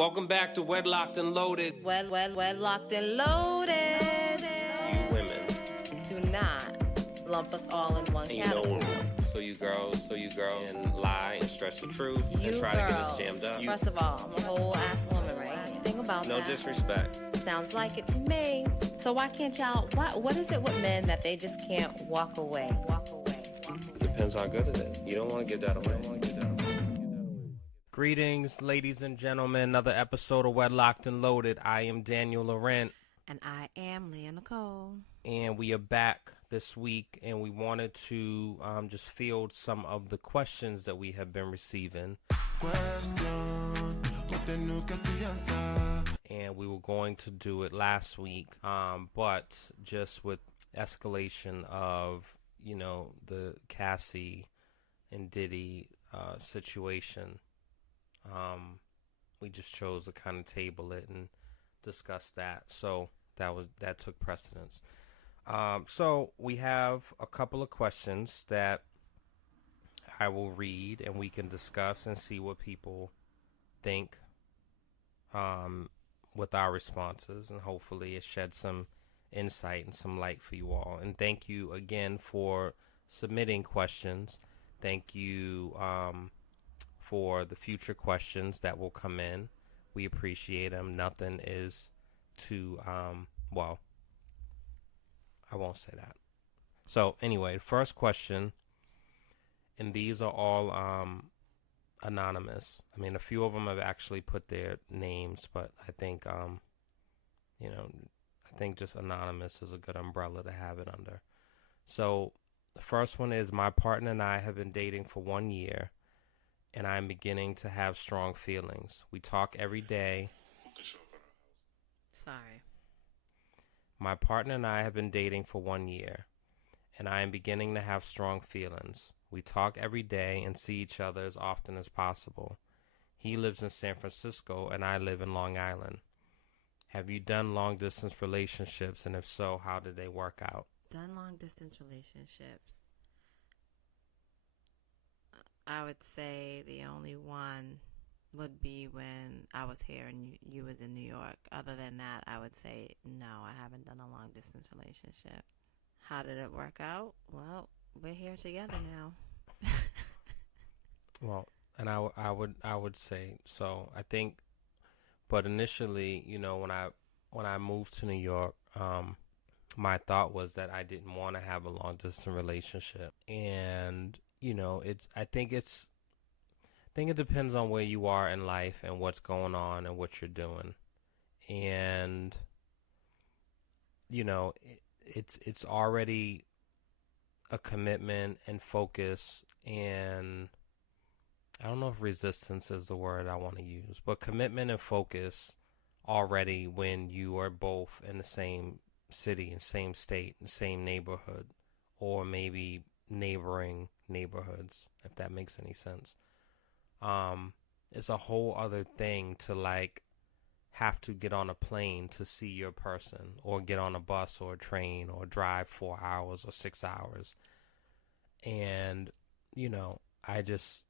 Welcome back to Wedlocked and Loaded. Wedlocked and loaded. You women. Do not lump us all in one category. So you girls, and lie and stretch the truth and try girls, to get us jammed up. First of all, I'm a whole ass woman, right? Think about no that. No disrespect. Sounds like it to me. So why can't y'all, what is it with men that they just can't walk away? Depends how good it is. You don't want to give that away. Greetings, ladies and gentlemen. Another episode of Wedlocked and Loaded. I am Daniel Laurent. And I am Leah Nicole. And we are back this week, and we wanted to just field some of the questions that we have been receiving. And we were going to do it last week, but just with escalation of, the Cassie and Diddy situation, we just chose to kind of table it and discuss that. So that took precedence. So we have a couple of questions that I will read, and we can discuss and see what people think with our responses, and hopefully it sheds some insight and some light for you all. And thank you again for submitting questions. Thank you for the future questions that will come in. We appreciate them. Nothing is too, well, I won't say that. So anyway, first question, and these are all anonymous. I mean, a few of them have actually put their names, but I think, I think just anonymous is a good umbrella to have it under. So the first one is, my partner and I have been dating for 1 year, and I'm beginning to have strong feelings. We talk every day. Sorry. My partner and I have been dating for 1 year, and I am beginning to have strong feelings. We talk every day and see each other as often as possible. He lives in San Francisco, and I live in Long Island. Have you done long-distance relationships, and if so, how did they work out? Done long-distance relationships. I would say the only one would be when I was here and you was in New York. Other than that, I would say no, I haven't done a long-distance relationship. How did it work out? Well, we're here together now. Well, and I would say so. I think, but initially, when I moved to New York, my thought was that I didn't want to have a long distance relationship, and I think it depends on where you are in life and what's going on and what you're doing, and it's already a commitment and focus, and I don't know if resistance is the word I want to use, but commitment and focus already when you are both in the same city and same state and same neighborhood, or maybe neighboring neighborhoods, if that makes any sense. It's a whole other thing to have to get on a plane to see your person, or get on a bus or a train, or drive 4 hours or 6 hours. And, I just,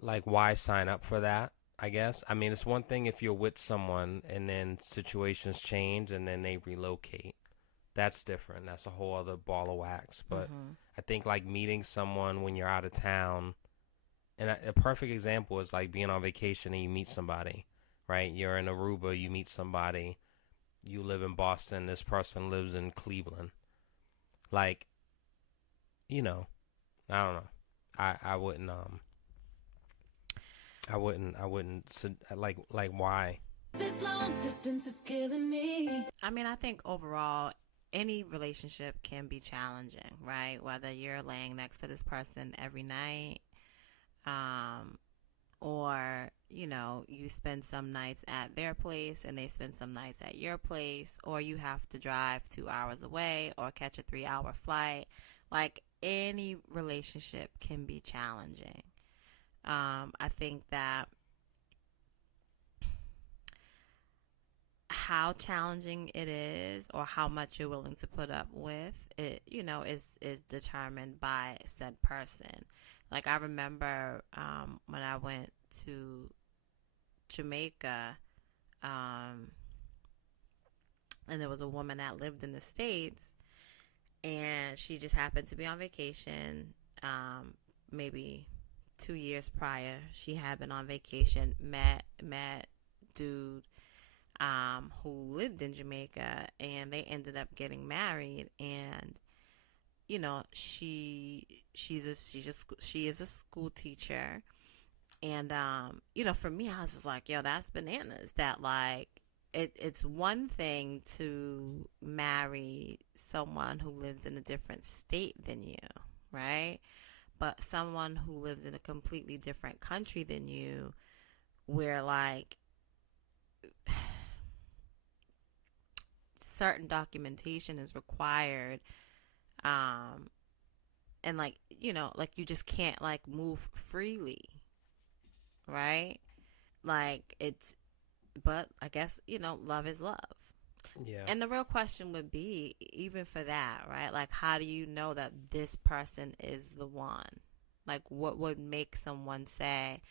why sign up for that, I guess? I mean, it's one thing if you're with someone and then situations change and then they relocate. That's different. That's a whole other ball of wax. But I think meeting someone when you're out of town, and a perfect example is being on vacation and you meet somebody, right? You're in Aruba, you meet somebody, you live in Boston, this person lives in Cleveland. I don't know. I wouldn't, why? This long distance is killing me. I mean, I think overall, any relationship can be challenging, right? Whether you're laying next to this person every night, or, you spend some nights at their place and they spend some nights at your place, or you have to drive 2 hours away or catch a 3-hour flight. Any relationship can be challenging. I think that how challenging it is, or how much you're willing to put up with it, is determined by said person. I remember when I went to Jamaica, and there was a woman that lived in the States, and she just happened to be on vacation. Maybe 2 years prior, she had been on vacation, met dude who lived in Jamaica, and they ended up getting married. And you know, she is a school teacher, and you know, for me, I was just like, yo, that's bananas. That like it's one thing to marry someone who lives in a different state than you, right? But someone who lives in a completely different country than you, where like certain documentation is required, and like, you know, like you just can't like move freely, right? Like it's, but I guess, you know, love is love. Yeah. And the real question would be, even for that, right? Like, how do you know that this person is the one? Like, what would make someone say,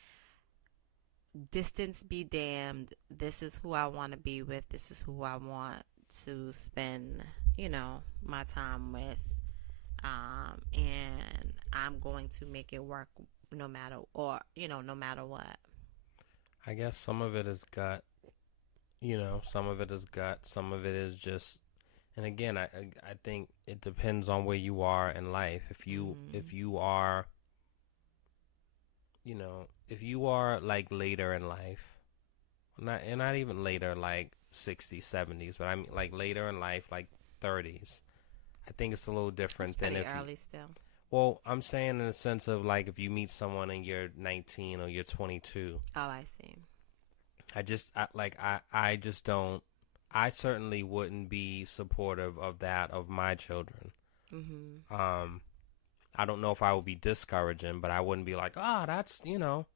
distance be damned, this is who I want to be with, this is who I want to spend, you know, my time with, and I'm going to make it work no matter, or, you know, no matter what. I guess some of it is gut. You know, some of it is gut, some of it is just, and again, I think it depends on where you are in life. If you are, you know, if you are like later in life, not even later, like 60s, 70s, but I mean like later in life, like 30s, I think it's a little different than if early still. Well, I'm saying in the sense of like if you meet someone and you're 19 or you're 22. Oh, I see. I just don't. I certainly wouldn't be supportive of that of my children. Mm-hmm. I don't know if I would be discouraging, but I wouldn't be like, that's, you know.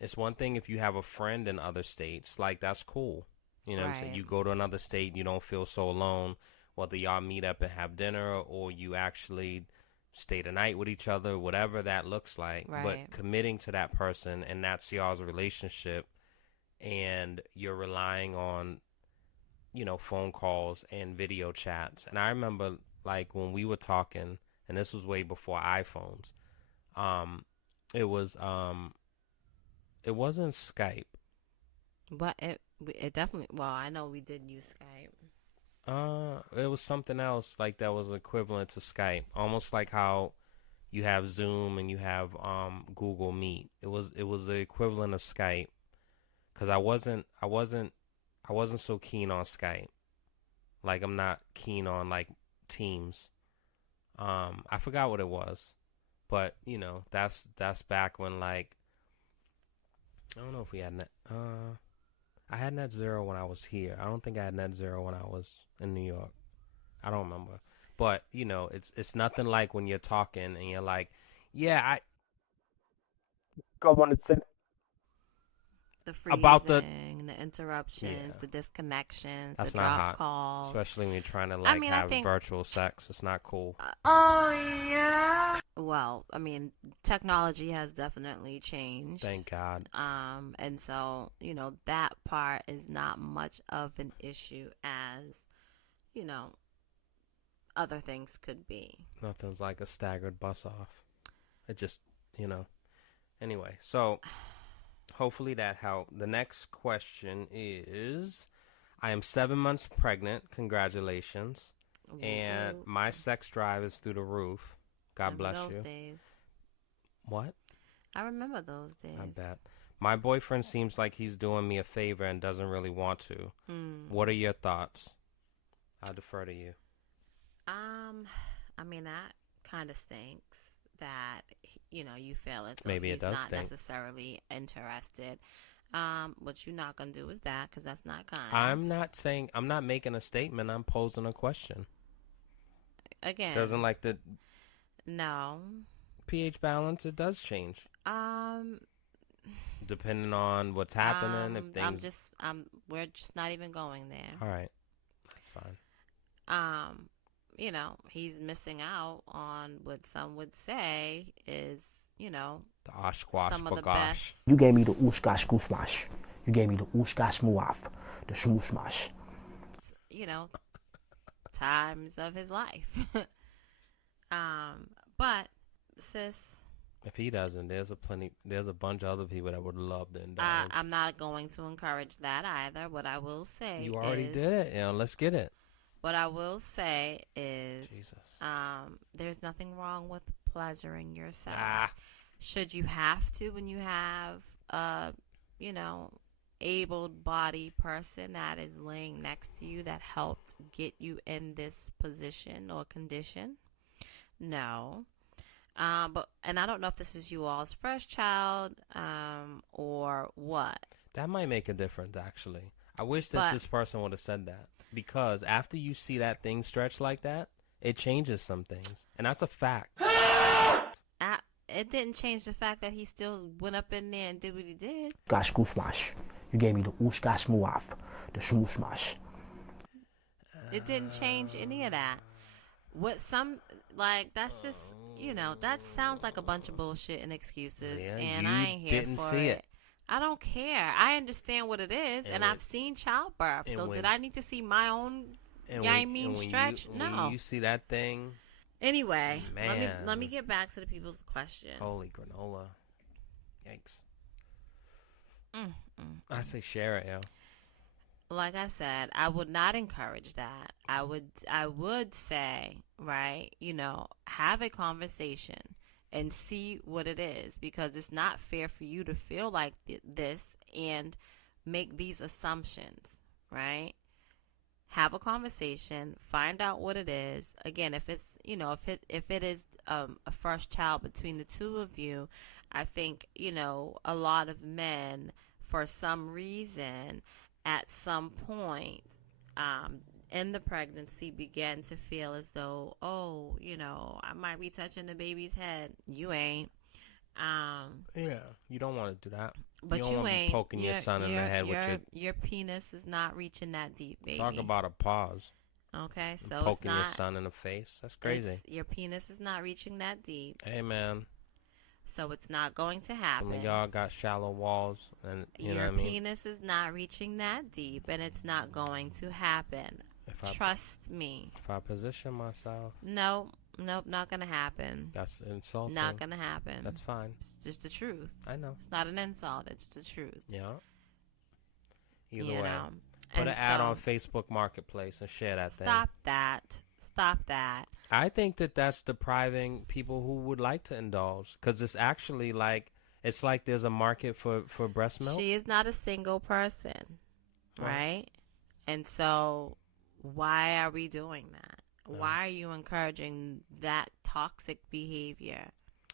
It's one thing if you have a friend in other states, like that's cool. You know what I'm saying? You go to another state, you don't feel so alone. Whether y'all meet up and have dinner or you actually stay the night with each other, whatever that looks like. Right. But committing to that person and that's y'all's relationship. And you're relying on, you know, phone calls and video chats. And I remember, like, when we were talking, and this was way before iPhones, it wasn't Skype. But it definitely, well, I know we did use Skype. It was something else, like, that was equivalent to Skype. Almost like how you have Zoom and you have Google Meet. It was the equivalent of Skype. Because I wasn't so keen on Skype. Like, I'm not keen on, like, Teams. I forgot what it was. But, you know, that's back when, like, I don't know if we had net. I had Net Zero when I was here. I don't think I had Net Zero when I was in New York. I don't remember. But, you know, it's nothing like when you're talking and you're like, yeah, I wanted to say The freezing, about the interruptions, the disconnections, that's the not drop hot. calls. Especially when you're trying to like have virtual sex. It's not cool. Well, I mean, technology has definitely changed. Thank God. And so, you know, that part is not much of an issue as, you know, other things could be. Nothing's like a staggered bus off. It just, you know. Anyway, so hopefully that helped. The next question is, I am 7 months pregnant. Congratulations. Ooh. And my sex drive is through the roof. God bless you. Those days. What? I remember those days. I bet. My boyfriend seems like he's doing me a favor and doesn't really want to. What are your thoughts? I'll defer to you. I mean, that kind of stinks that, you know, you feel as though maybe he's it does not stink. Necessarily interested. What you're not going to do is that, because that's not kind. I'm not making a statement. I'm posing a question. Again. Doesn't like the... No. pH balance, it does change. Depending on what's happening, if things... we're just not even going there. All right. That's fine. You know, he's missing out on what some would say is, you know, the oshquash some of the bagosh. best. You gave me the ooshkosh gooshwash. You gave me the ooshka smooth, the smooth smash. You know, times of his life. But sis, If he doesn't, there's a bunch of other people that would love to indulge. I'm not going to encourage that either. What I will say You already is, did it. Let's get it. What I will say is, Jesus. there's nothing wrong with pleasuring yourself. Ah. Should you have to, when you have a, able-bodied person that is laying next to you that helped get you in this position or condition? No. And I don't know if this is you all's first child, or what. That might make a difference, actually. I wish that this person would have said that. Because after you see that thing stretch like that, it changes some things. And that's a fact. It didn't change the fact that he still went up in there and did what he did. Screw smash. You gave me the ooshka smooth, the smooth smash. It didn't change any of that. That's just, that sounds like a bunch of bullshit and excuses. Yeah, and you I ain't here didn't for see it. I don't care. I understand what it is, and I've seen childbirth. So did I need to see my own stretch? No. When you see that thing. Anyway, Man. let me get back to the people's question. Holy granola. Yikes. I say share it, yo. Like I said, I would not encourage that. I would say, right, have a conversation and see what it is, because it's not fair for you to feel like this and make these assumptions, right? Have a conversation, find out what it is. Again, if it's, if it is a first child between the two of you, I think, a lot of men, for some reason, at some point in the pregnancy, began to feel as though, I might be touching the baby's head. You ain't. Yeah, you don't want to do that. But you don't want to be poking your son in the head with your penis is not reaching that deep, baby. Talk about a pause. Okay, so poking it's not, your son in the face. That's crazy. Your penis is not reaching that deep. Hey, man. So it's not going to happen. Some of y'all got shallow walls, and you know what I mean? Your penis is not reaching that deep, and it's not going to happen. Trust me. If I position myself. Nope, not going to happen. That's insulting. Not going to happen. That's fine. It's just the truth. I know. It's not an insult. It's the truth. Yeah. Either way. Put an ad on Facebook Marketplace and share that thing. Stop that. I think that's depriving people who would like to indulge, because it's actually it's like there's a market for breast milk. She is not a single person, right? And so why are we doing that? Why are you encouraging that toxic behavior?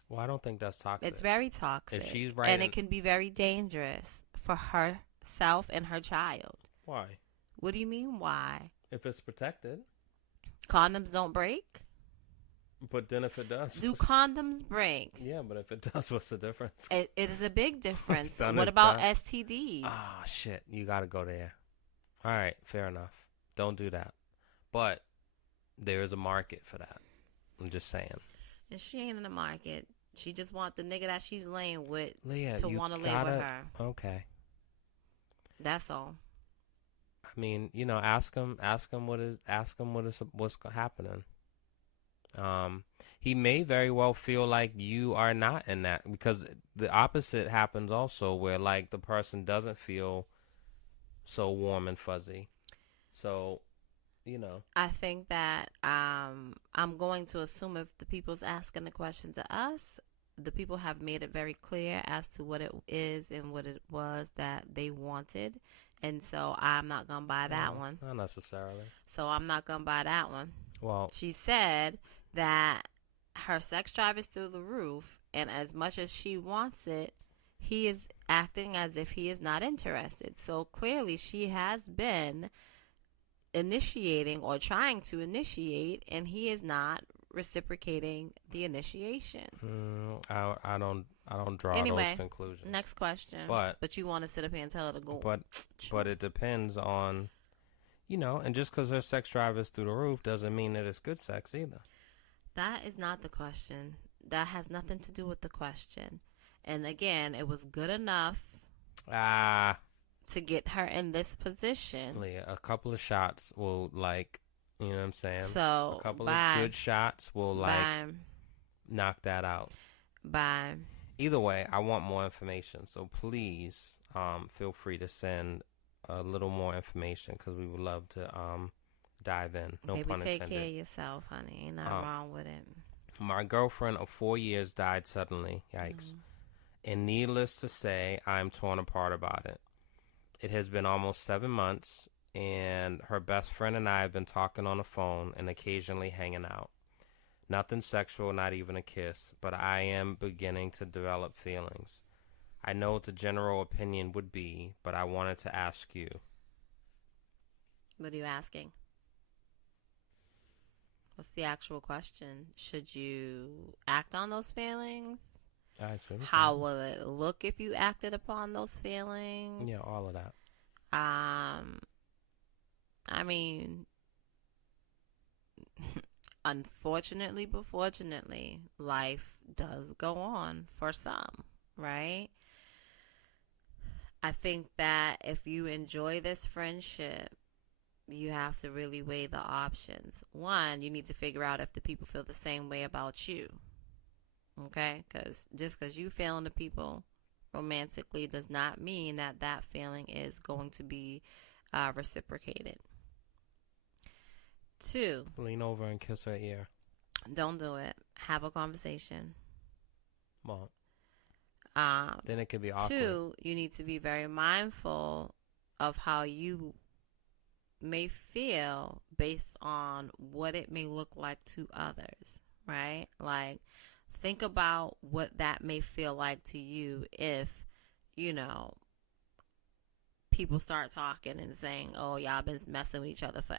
Well, I don't think that's toxic. It's very toxic. If she's right, and it can be very dangerous for herself and her child. Why? What do you mean, why? If it's protected. Condoms don't break? But then if it does. Do condoms break? Yeah, but if it does, what's the difference? It is a big difference. Done, what about done. STDs? Ah, shit. You got to go there. All right, fair enough. Don't do that. But there is a market for that. I'm just saying. And she ain't in the market. She just want the nigga that she's laying with Leah, to want to lay with her. Okay. That's all. I mean, ask him what's happening. He may very well feel like you are not in that, because the opposite happens also, where the person doesn't feel so warm and fuzzy. So, I think that I'm going to assume if the people's asking the question to us, the people have made it very clear as to what it is and what it was that they wanted. And so I'm not going to buy that one. Not necessarily. So I'm not going to buy that one. Well, she said that her sex drive is through the roof, and as much as she wants it, he is acting as if he is not interested. So clearly she has been initiating or trying to initiate, and he is not reciprocating the initiation. I don't draw those conclusions. Next question. But you want to sit up here and tell her to go. But it depends on, and just because her sex drive is through the roof doesn't mean that it's good sex either. That is not the question. That has nothing to do with the question. And again, it was good enough. to get her in this position. Leah, a couple of shots will, like, you know what I'm saying? So, a couple of good shots will, like, knock that out. Bye. Either way, I want more information. So please feel free to send a little more information because we would love to dive in. No Maybe pun take intended. care of yourself, honey. Ain't nothing wrong with it. My girlfriend of 4 years died suddenly. Yikes. And needless to say, I'm torn apart about it. It has been almost 7 months, and her best friend and I have been talking on the phone and occasionally hanging out. Nothing sexual, not even a kiss, but I am beginning to develop feelings. I know what the general opinion would be, but I wanted to ask you. What are you asking? What's the actual question? Should you act on those feelings? I assume so. How will it look if you acted upon those feelings? Yeah, all of that. I mean, unfortunately, but fortunately, life does go on for some, right? I think that if you enjoy this friendship, you have to really weigh the options. One, you need to figure out if the people feel the same way about you. Okay? Because just because you feel into people romantically does not mean that that feeling is going to be reciprocated. 2, Lean over and kiss her ear. don't do it. Have a conversation. Well, then it could be awkward. 2, you need to be very mindful of how you may feel based on what it may look like to others, right? Like, think about what that may feel like to you if, you know, people start talking and saying, oh, y'all been messing with each other for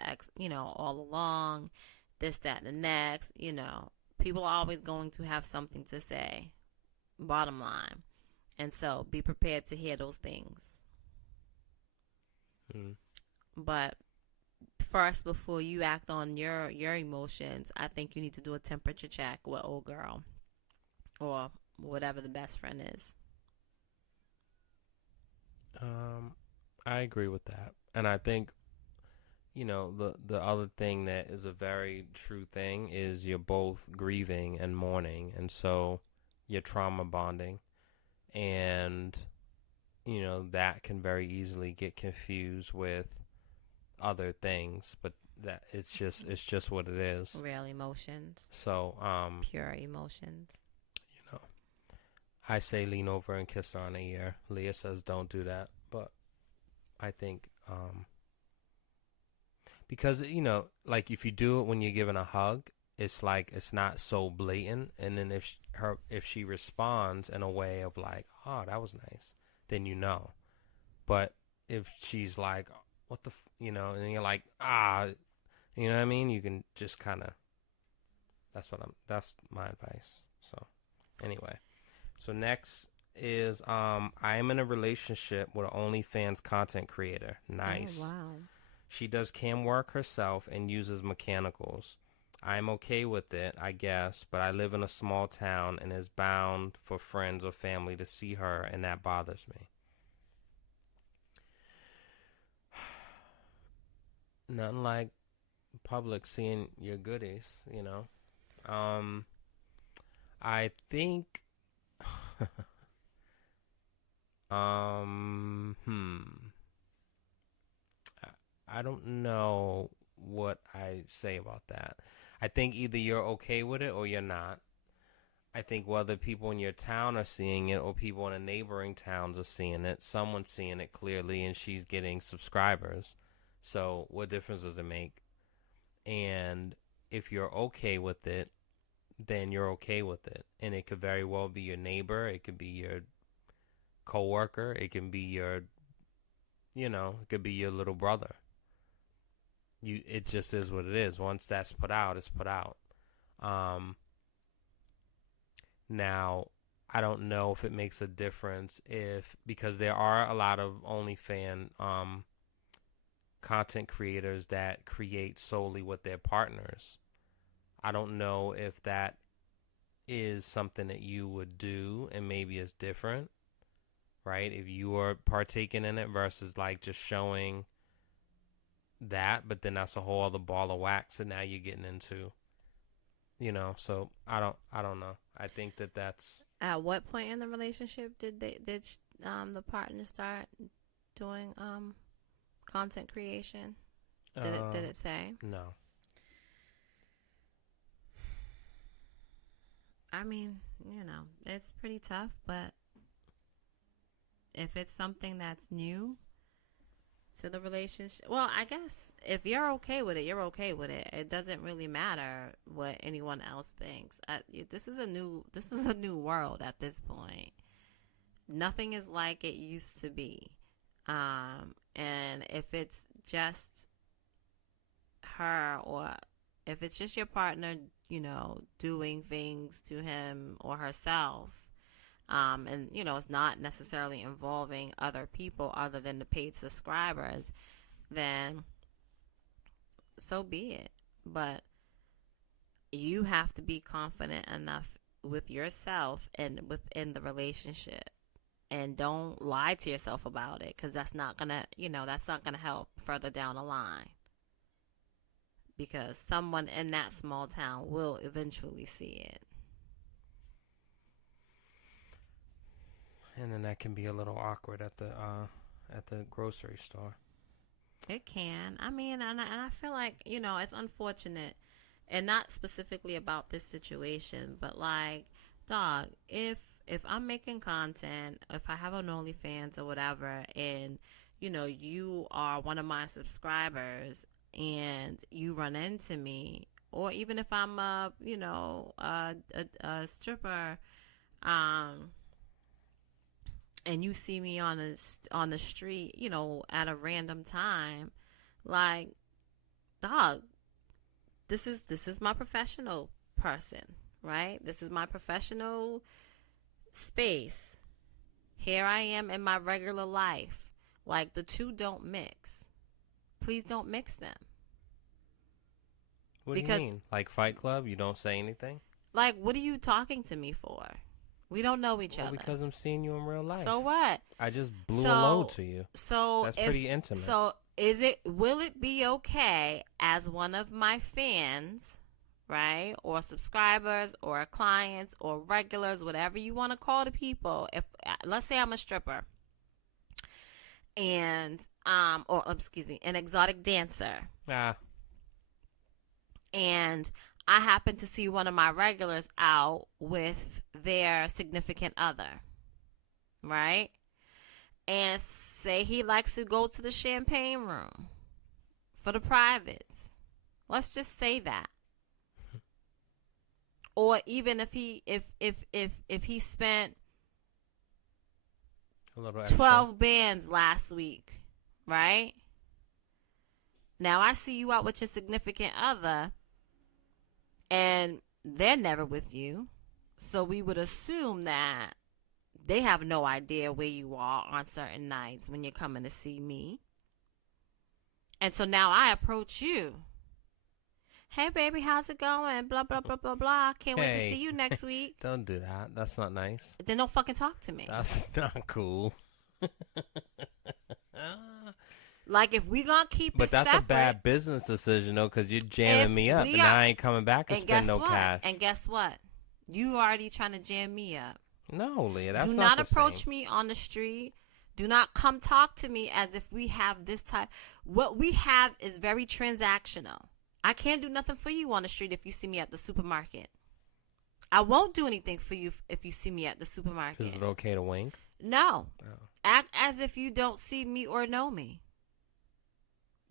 all along, this, that, and the next. People are always going to have something to say, bottom line. And so be prepared to hear those things. But first, before you act on your emotions, I think you need to do a temperature check with old girl or whatever the best friend is. I agree with that. And I think, the other thing that is a very true thing is you're both grieving and mourning. And so you're trauma bonding. And, that can very easily get confused with other things. But that it's just what it is. Real emotions. So, pure emotions. I say lean over and kiss her on the ear. Leah says don't do that. But I think, because, like if you do it when you're giving a hug, it's like, it's not so blatant. And then if she responds in a way of like, oh, that was nice, then you know. But if she's like, what the, and you're like, you know what I mean? You can just kind of, that's my advice. So anyway. So next is I am in a relationship with an OnlyFans content creator. Nice. Oh, wow. She does cam work herself and uses mechanicals. I'm okay with it, I guess, but I live in a small town and is bound for friends or family to see her, and that bothers me. Nothing like public seeing your goodies, I think I don't know what I say about that. I think either you're okay with it or you're not. I think whether people in your town are seeing it or people in the neighboring towns are seeing it, someone's seeing it clearly and she's getting subscribers. So what difference does it make? And if you're okay with it, then you're okay with it. And it could very well be your neighbor. It could be your coworker. It can be your, it could be your little brother. It just is what it is. Once that's put out, it's put out. Now, I don't know if it makes a difference because there are a lot of OnlyFans content creators that create solely with their partners. I don't know if that is something that you would do and maybe it's different, right? If you are partaking in it versus like just showing that, but then that's a whole other ball of wax, and now you're getting into, so I don't know. I think that's At what point in the relationship did the partner start doing content creation? Did it say? no. I mean, it's pretty tough, but if it's something that's new to the relationship, well, I guess if you're okay with it, you're okay with it. It doesn't really matter what anyone else thinks. This is a new world at this point. Nothing is like it used to be. And if it's just her, or if it's just your partner, doing things to him or herself, and it's not necessarily involving other people other than the paid subscribers, then so be it. But you have to be confident enough with yourself and within the relationship, and don't lie to yourself about it, because that's not gonna help further down the line, because someone in that small town will eventually see it. And then that can be a little awkward at the grocery store. It can. I mean, and I feel like, it's unfortunate, and not specifically about this situation, but like, dog, if I'm making content, if I have an OnlyFans or whatever, and you are one of my subscribers, and you run into me, or even if I'm a stripper, and you see me on the street, at a random time, like, dog, this is my professional person, right? This is my professional space. Here I am in my regular life. Like, the two don't mix. Please don't mix them. What do you mean? Like Fight Club? You don't say anything? Like, what are you talking to me for? We don't know each other. Because I'm seeing you in real life. So what? I just blew a load to you. So that's pretty intimate. So will it be okay as one of my fans, right, or subscribers, or clients, or regulars, whatever you want to call the people? If let's say I'm a stripper, and an exotic dancer, and I happen to see one of my regulars out with their significant other, right? And say he likes to go to the champagne room for the privates. Let's just say that. Or even if he spent 12 bands last week, right? Now I see you out with your significant other, and they're never with you. So we would assume that they have no idea where you are on certain nights when you're coming to see me. And so now I approach you. Hey, baby, how's it going? Blah, blah, blah, blah, blah. Can't wait to see you next week. Don't do that. That's not nice. Then don't fucking talk to me. That's not cool. Like, if we gonna keep it separate. But that's a bad business decision, though, because you're jamming me up, and I ain't coming back and spend no cash. And guess what? You already trying to jam me up. No, Leah, that's not the same. Do not approach me on the street. Do not come talk to me as if we have this type. What we have is very transactional. I can't do nothing for you on the street if you see me at the supermarket. I won't do anything for you if you see me at the supermarket. Is it okay to wink? No. Act as if you don't see me or know me.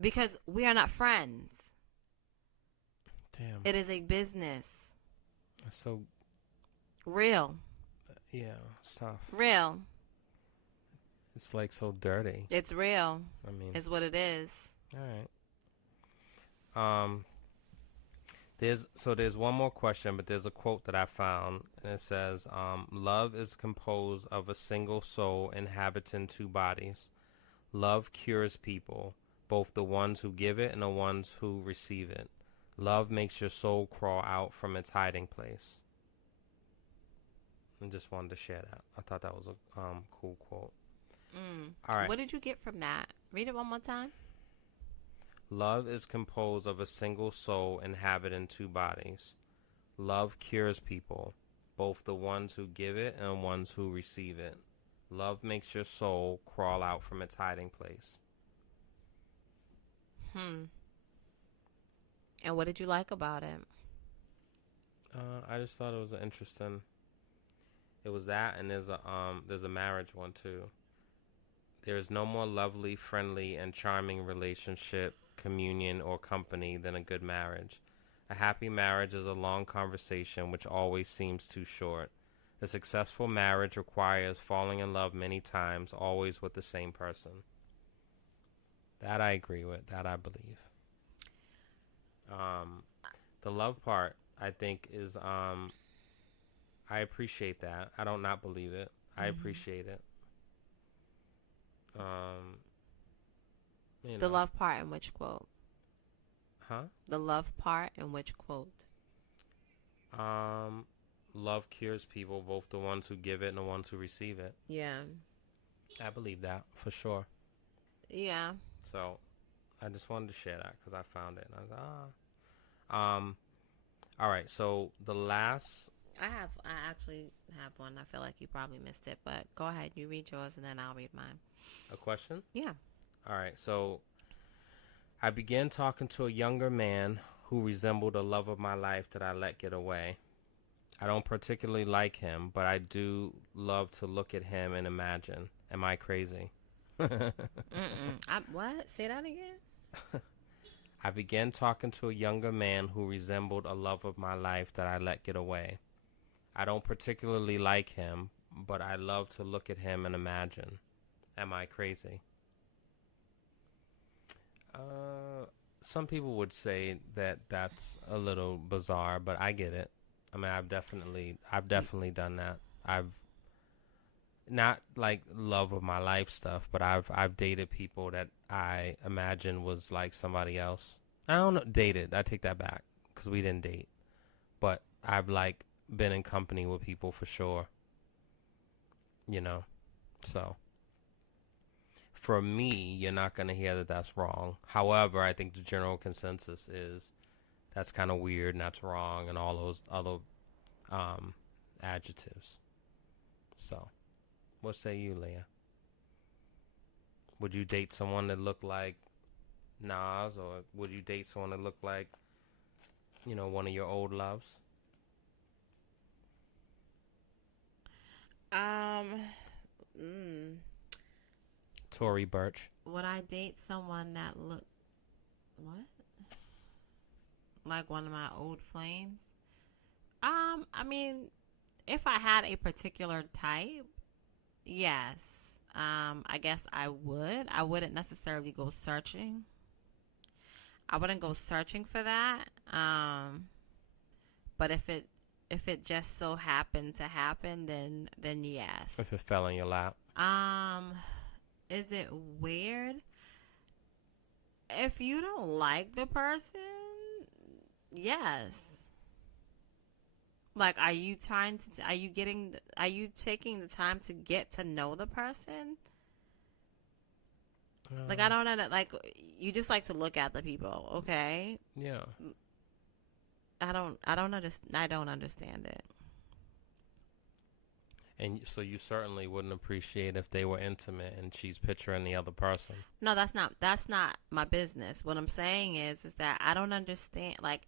Because we are not friends. Damn. It is a business. That's so real. Yeah, it's tough. Real. It's like so dirty. It's real. I mean, it's what it is. All right. There's one more question, but there's a quote that I found, and it says, "Love is composed of a single soul inhabiting two bodies. Love cures people, both the ones who give it and the ones who receive it. Love makes your soul crawl out from its hiding place." I just wanted to share that. I thought that was a cool quote. All right. What did you get from that? Read it one more time. Love is composed of a single soul inhabiting two bodies. Love cures people, both the ones who give it and ones who receive it. Love makes your soul crawl out from its hiding place. And what did you like about it? I just thought it was interesting. It was that, and there's a marriage one too. There is no more lovely, friendly, and charming relationship, communion, or company than a good marriage. A happy marriage is a long conversation which always seems too short. A successful marriage requires falling in love many times, always with the same person. That I agree with. That I believe. The love part, I think, is I appreciate that. I don't not believe it. I appreciate it. The love part in which quote? Huh? The love part in which quote? Love cures people, both the ones who give it and the ones who receive it. Yeah. I believe that for sure. Yeah. So, I just wanted to share that because I found it and I was like, all right. So the last. I actually have one. I feel like you probably missed it, but go ahead. You read yours and then I'll read mine. A question? Yeah. All right. So I began talking to a younger man who resembled the love of my life that I let get away. I don't particularly like him, but I do love to look at him and imagine. Am I crazy? What? Say that again? I began talking to a younger man who resembled a love of my life that I let get away. I don't particularly like him, but I love to look at him and imagine. Am I crazy? Some people would say that that's a little bizarre, but I get it. I mean, I've definitely done that. I've not like love of my life stuff, but I've dated people that I imagine was like somebody else. I don't know, dated. I take that back because we didn't date, but I've like been in company with people for sure. You know, so for me, you're not gonna hear that that's wrong. However, I think the general consensus is that's kind of weird and that's wrong and all those other adjectives. So, what say you, Leah? Would you date someone that looked like Nas, or would you date someone that looked like, you know, one of your old loves? Tory Burch. Would I date someone that looked what? Like one of my old flames? I mean, if I had a particular type, yes. I guess I would. I wouldn't necessarily go searching. I wouldn't go searching for that. But if it just so happened to happen, then yes. If it fell in your lap. Is it weird? If you don't like the person, yes. Like, are you taking the time to get to know the person? Like, I don't know that, like, you just like to look at the people, okay? Yeah. I don't understand it. And so you certainly wouldn't appreciate if they were intimate and she's picturing the other person. No, that's not my business. What I'm saying is that I don't understand, like,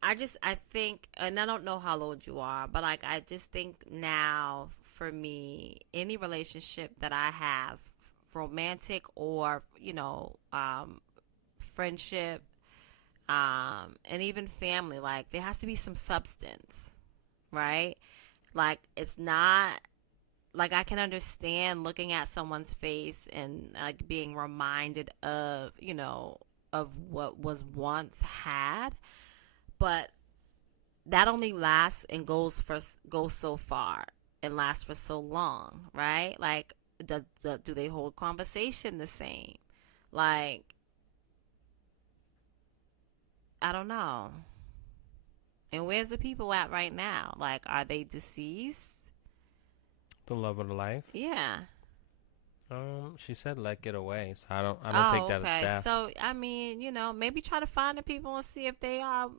I think, and I don't know how old you are, but like, I just think now, for me, any relationship that I have, romantic or, you know, friendship, and even family, like, there has to be some substance, right? Like, it's not, like, I can understand looking at someone's face and, like, being reminded of, you know, of what was once had, but that only lasts and goes so far and lasts for so long, right? Like, do they hold conversation the same? Like, I don't know. And where's the people at right now? Like, are they deceased? The love of the life. Yeah. She said let get away, so I don't take that as death. So I mean, maybe try to find the people and see if they are,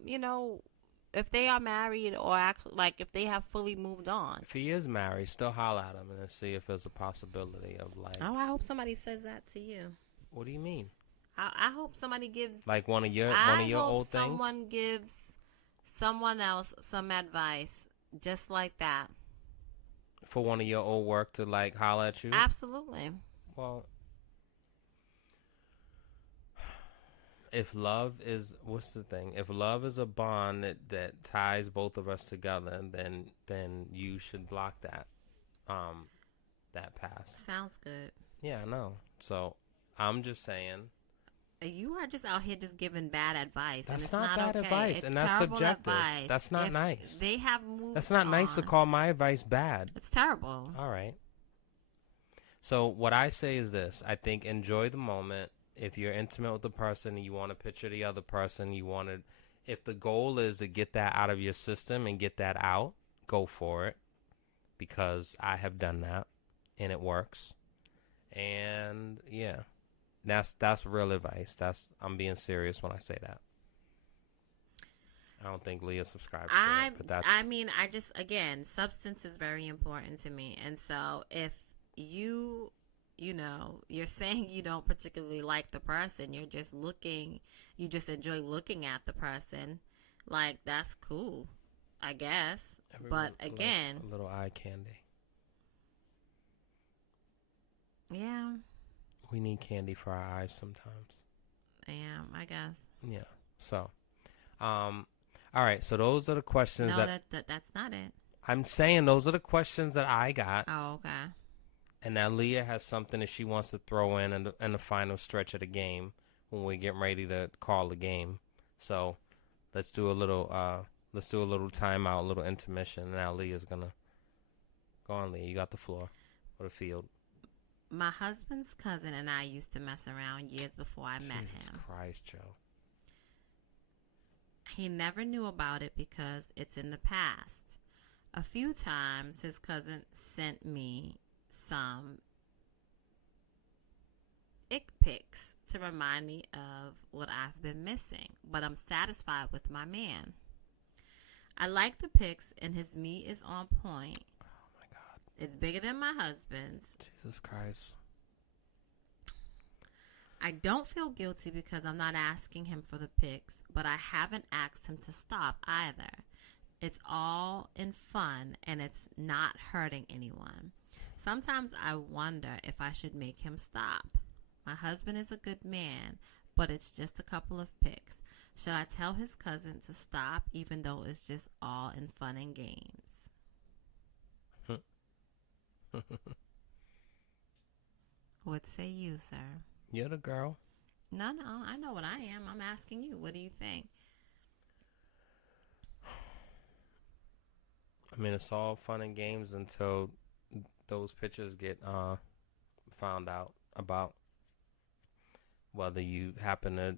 if they are married or like if they have fully moved on. If he is married, still holler at him and then see if there's a possibility of like. Oh, I hope somebody says that to you. What do you mean? I hope somebody gives Like one of your old things. Someone gives someone else some advice just like that. For one of your old work to like holler at you? Absolutely. Well, if love is, what's the thing? If love is a bond that ties both of us together, then you should block that path. Sounds good. Yeah, I know. So I'm just saying. You are just out here just giving bad advice. That's and it's not bad okay. advice, it's and that's subjective. Advice. That's not if nice. They have moved. That's not nice to on. call my advice bad. It's terrible. All right. So what I say is this: I think enjoy the moment. If you're intimate with the person and you want to picture the other person, if the goal is to get that out of your system and get that out, go for it. Because I have done that and it works. And yeah. That's real advice. I'm being serious when I say that. I don't think Leah subscribes to it, but that's... I mean, again, substance is very important to me. And so if you're saying you don't particularly like the person, you just enjoy looking at the person, like, that's cool, I guess. But again... A little eye candy. Yeah. We need candy for our eyes sometimes. Yeah, I guess. Yeah. So, all right. So those are the questions that's not it. I'm saying those are the questions that I got. Oh, okay. And now Leah has something that she wants to throw in the final stretch of the game when we're getting ready to call the game. So let's do a little timeout, a little intermission. Now Leah's gonna go on. Leah, you got the floor or the field. My husband's cousin and I used to mess around years before I met him. Jesus Christ, Joe. He never knew about it because it's in the past. A few times his cousin sent me some ick pics to remind me of what I've been missing, but I'm satisfied with my man. I like the pics and his meat is on point. It's bigger than my husband's. Jesus Christ. I don't feel guilty because I'm not asking him for the pics, but I haven't asked him to stop either. It's all in fun and it's not hurting anyone. Sometimes I wonder if I should make him stop. My husband is a good man, but it's just a couple of pics. Should I tell his cousin to stop even though it's just all in fun and games? What say you, sir? You're the girl. No, I know what I am. I'm asking you. What do you think? I mean, it's all fun and games until those pictures get found out about. Whether you happen to,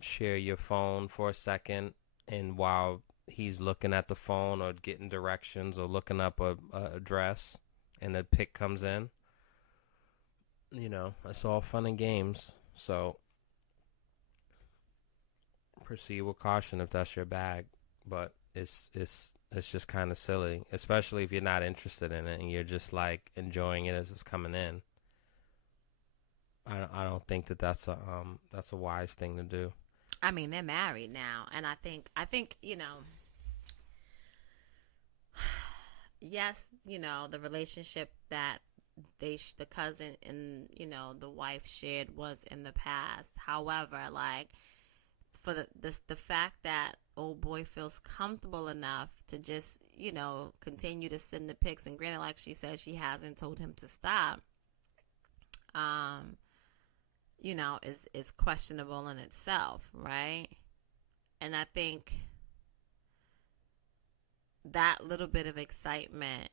share your phone for a second, and while he's looking at the phone or getting directions or looking up a address and the pic comes in, it's all fun and games. So proceed with caution if that's your bag, but it's just kind of silly, especially if you're not interested in it and you're just like enjoying it as it's coming in. I don't think that's a wise thing to do. I mean, they're married now, and I think yes, the relationship that the cousin and the wife shared was in the past. However, like for the fact that old boy feels comfortable enough to just continue to send the pics, and granted, like she said, she hasn't told him to stop. Is questionable in itself, right? And I think that little bit of excitement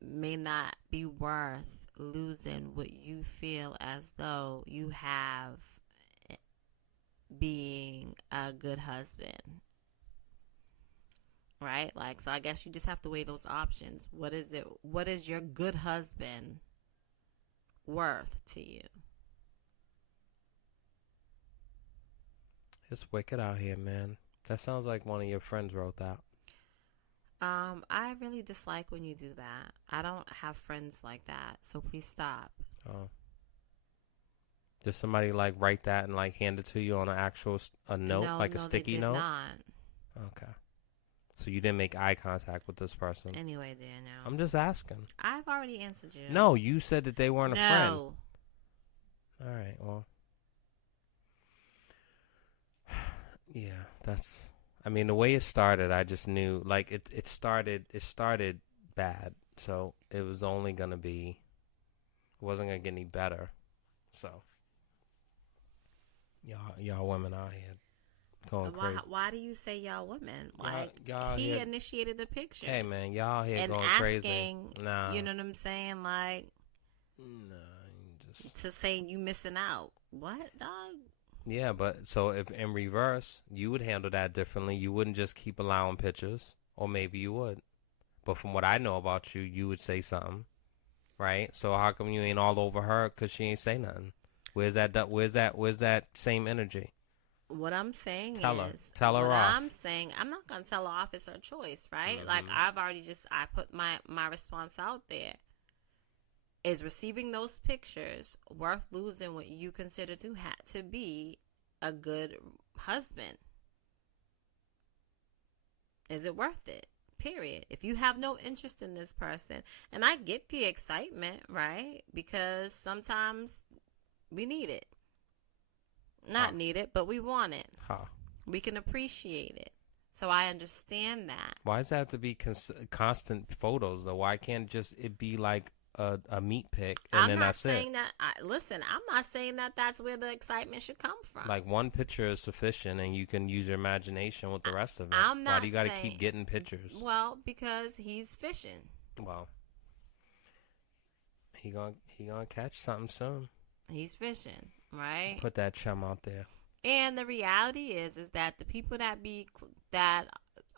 may not be worth losing what you feel as though you have being a good husband. right? Like, so I guess you just have to weigh those options. What is it? What is your good husband worth to you? It's wicked out here, man. That sounds like one of your friends wrote that. I really dislike when you do that. I don't have friends like that, so please stop. Oh. Did somebody like write that and like hand it to you on an actual a note, No, like a no, sticky they did note? not. Okay. So you didn't make eye contact with this person. Anyway, Daniel, I'm just asking. I've already answered you. No, you said that they weren't a friend. No. All right. Well. Yeah, that's. I mean, the way it started, I just knew. Like it started bad, so it was only gonna be. It wasn't gonna get any better. So. Y'all women out here going crazy. Why do you say y'all women? Like, y'all he here, initiated the pictures. hey man, y'all here and going asking, crazy. Nah, you know what I'm saying? Like, just to say you missing out. What, dog? yeah. But so if in reverse, you would handle that differently. You wouldn't just keep allowing pictures, or maybe you would. But from what I know about you, you would say something, right? So how come you ain't all over her because she ain't say nothing? Where's that same energy? What I'm saying Tell her what off. I'm saying, I'm not gonna tell her off. It's her choice, right? Like, I've already I put my response out there. Is receiving those pictures worth losing what you consider to be a good husband? Is it worth it? Period. If you have no interest in this person, and I get the excitement, right? Because sometimes we need it. Not need it, but we want it. We can appreciate it. So I understand that. Why does it have to be constant photos, though? Why can't just it be like a meat pic and then that's it? I'm not saying that that's where the excitement should come from. Like one picture is sufficient and you can use your imagination with the rest of it. Why do you got to keep getting pictures? Well, because he's fishing. Well, he gonna catch something soon. He's fishing, right? Put that chum out there. And the reality is that the people that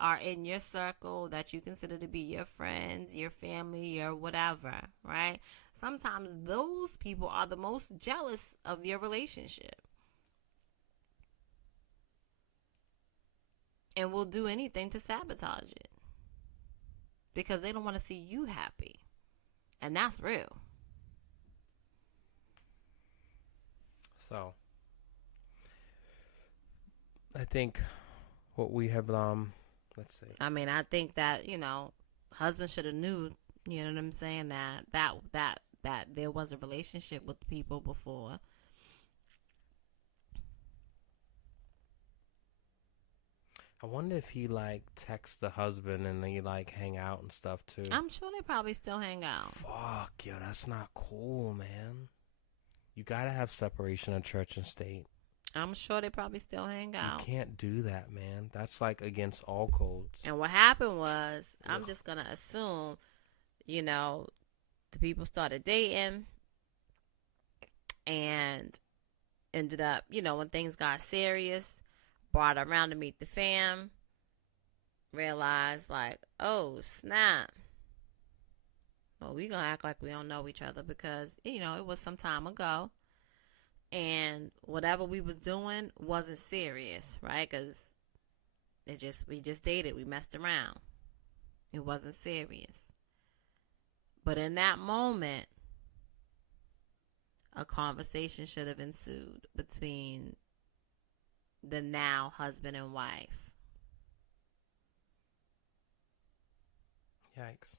are in your circle that you consider to be your friends, your family, your whatever, right? Sometimes those people are the most jealous of your relationship. And will do anything to sabotage it. Because they don't want to see you happy. And that's real. So, I think what we have, let's see. I mean, I think that, husband should have knew, you know what I'm saying, that there was a relationship with people before. I wonder if he like texts the husband and they like hang out and stuff too. I'm sure they probably still hang out. Fuck, yo, that's not cool, man. You gotta have separation of church and state. I'm sure they probably still hang out. You can't do that, man. That's like against all codes. And what happened was, I'm just gonna assume, the people started dating and ended up, when things got serious, brought her around to meet the fam, realized like, oh snap. Well, we gonna act like we don't know each other because, it was some time ago. And whatever we was doing wasn't serious, right? Because we just dated. We messed around. It wasn't serious. But in that moment, a conversation should have ensued between the now husband and wife. Yikes.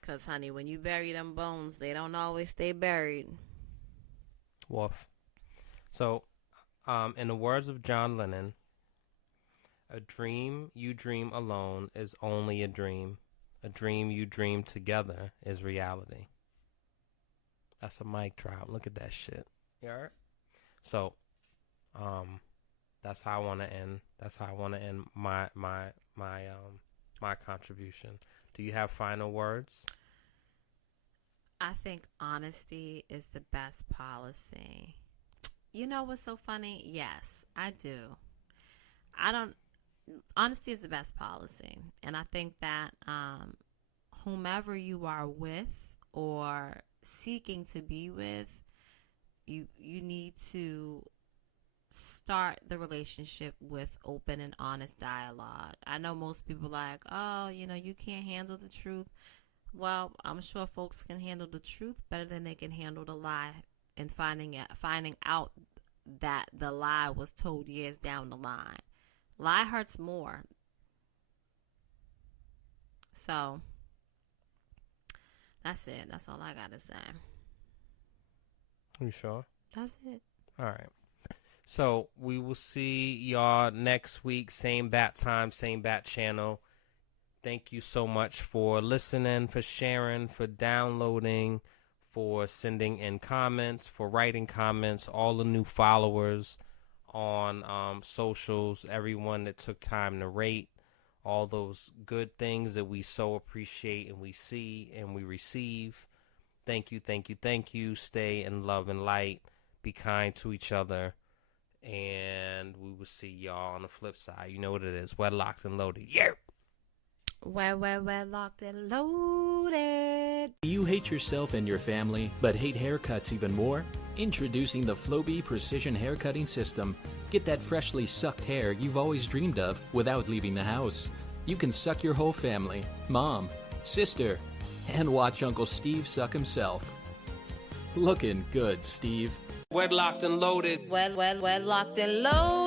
Because, honey, when you bury them bones, they don't always stay buried. Woof. So, in the words of John Lennon, a dream you dream alone is only a dream. A dream you dream together is reality. That's a mic drop. Look at that shit. You alright? So, that's how I want to end. That's how I want to end my contribution. Do you have final words? I think honesty is the best policy. You know what's so funny? Yes, I do. I don't. Honesty is the best policy, and I think that whomever you are with or seeking to be with, you need to start the relationship with open and honest dialogue. I know most people like, oh, you can't handle the truth. Well, I'm sure folks can handle the truth better than they can handle the lie, and finding out that the lie was told years down the line. Lie hurts more. So that's it. That's all I gotta say. You sure? That's it. All right. So we will see y'all next week. Same bat time, same bat channel. Thank you so much for listening, for sharing, for downloading, for sending in comments, for writing comments, all the new followers on socials, everyone that took time to rate, all those good things that we so appreciate and we see and we receive. Thank you, thank you, thank you. Stay in love and light. Be kind to each other. And we will see y'all on the flip side. You know what it is. We're locked and loaded. Yeah. We're locked and loaded. Do you hate yourself and your family, but hate haircuts even more? Introducing the Flowbee Precision Haircutting System. Get that freshly sucked hair you've always dreamed of without leaving the house. You can suck your whole family, mom, sister, and watch Uncle Steve suck himself. Looking good, Steve. We're locked and loaded. Well, locked and loaded.